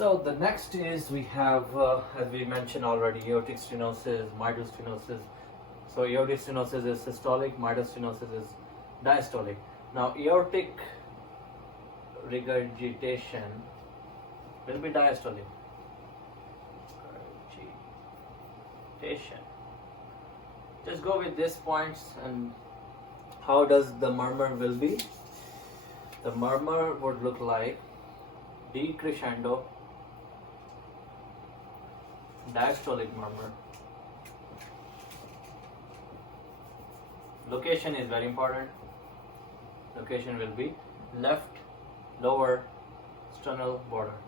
So the next is we have, as we mentioned already, aortic stenosis, mitral stenosis. So aortic stenosis is systolic, mitral stenosis is diastolic. Now aortic regurgitation will be diastolic. Regurgitation. Just go with these points. And how does the murmur will be? The murmur would look like decrescendo, diastolic murmur. Location is very important. Location will be left lower sternal border.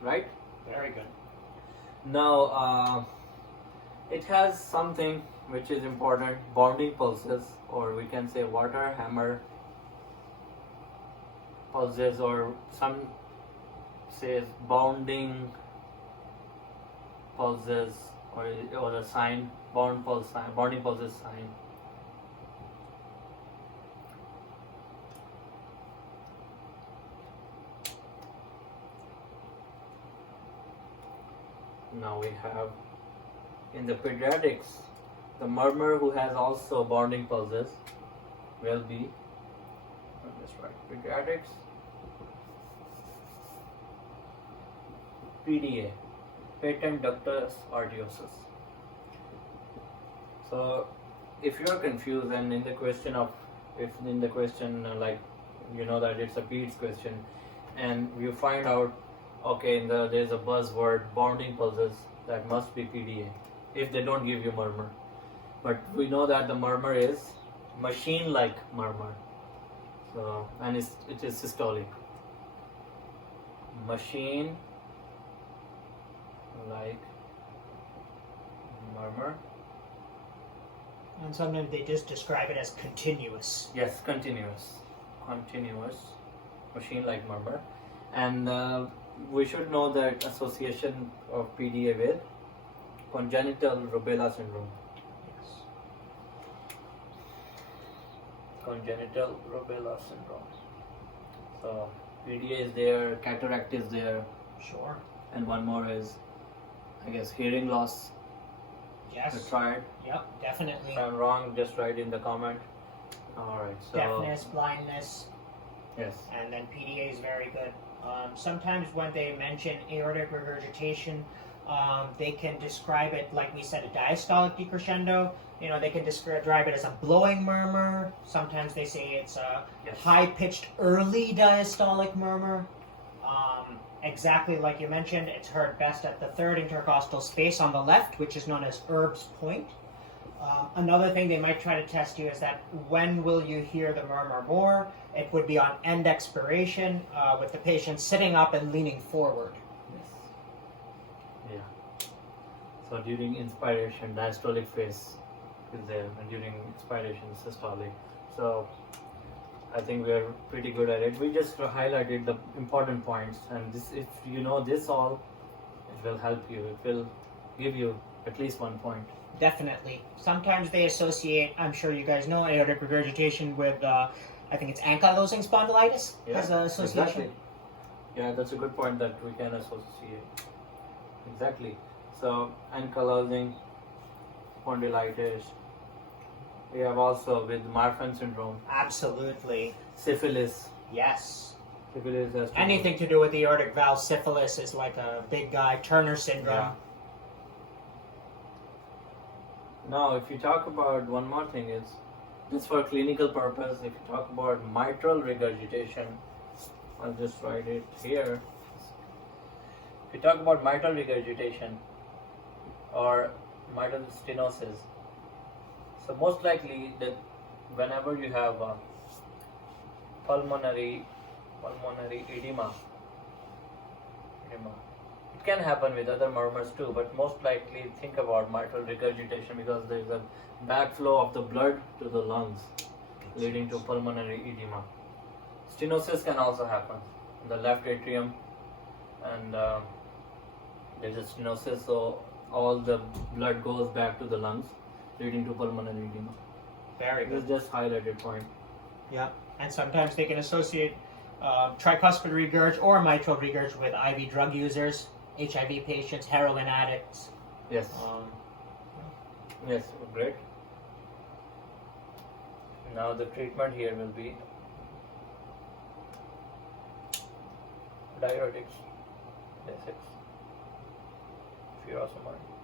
Right? Very good. Now, it has something which is important, bounding pulses, or we can say water hammer pulses, or some says bounding pulses, or a sign, bounding pulses sign. Now we have in the pediatrics, the murmur who has also bounding pulses will be, that's right, pediatrics, PDA, patent ductus arteriosus. So if you are confused, and in the question like you know that it's a PEDS question, and you find out okay there's a buzzword bounding pulses, that must be PDA if they don't give you murmur. But we know that the murmur is machine-like murmur. So, and it is systolic. Machine-like murmur. And sometimes they just describe it as continuous. Yes, continuous, machine-like murmur. And we should know that association of PDA with congenital rubella syndrome. Yes. Congenital rubella syndrome. So PDA is there, cataract is there. Sure. And one more is, I guess, hearing loss. Yes. Tried. Yep, definitely. If I'm wrong, just write in the comment. Alright, so Deafness, blindness, yes. and then PDA is very good. Sometimes when they mention aortic regurgitation, they can describe it, like we said, a diastolic decrescendo. You know, they can describe it as a blowing murmur. Sometimes they say it's a high-pitched early diastolic murmur. Exactly like you mentioned, it's heard best at the third intercostal space on the left, which is known as Erb's point. Another thing they might try to test you is that when will you hear the murmur more? It would be on end expiration with the patient sitting up and leaning forward. Yes. Yeah. So during inspiration, diastolic phase is there, and during expiration, systolic. So I think we are pretty good at it. We just highlighted the important points, and this, if you know this all, it will help you. It will give you at least 1 point. Definitely. Sometimes they associate, I'm sure you guys know, aortic regurgitation with, I think it's ankylosing spondylitis as an association. Exactly. Yeah, that's a good point that we can associate. Exactly. So, ankylosing spondylitis. We have also with Marfan syndrome. Absolutely. Syphilis. Yes. Syphilis has to Anything to do with the aortic valve, syphilis is like a big guy, Turner syndrome. Yeah. Now, if you talk about one more thing is, just for clinical purpose, if you talk about mitral regurgitation, I'll just write it here. If you talk about mitral regurgitation or mitral stenosis, so most likely that whenever you have pulmonary edema, it can happen with other murmurs too, but most likely think about mitral regurgitation because there is a backflow of the blood to the lungs leading to pulmonary edema. Stenosis can also happen in the left atrium, and there's a stenosis, so all the blood goes back to the lungs leading to pulmonary edema. Very This good. is just highlighted point. Yeah. And sometimes they can associate tricuspid regurg or mitral regurg with IV drug users, HIV patients, heroin addicts. Yes. Yes, great. Now the treatment here will be diuretics, basics, furosemide.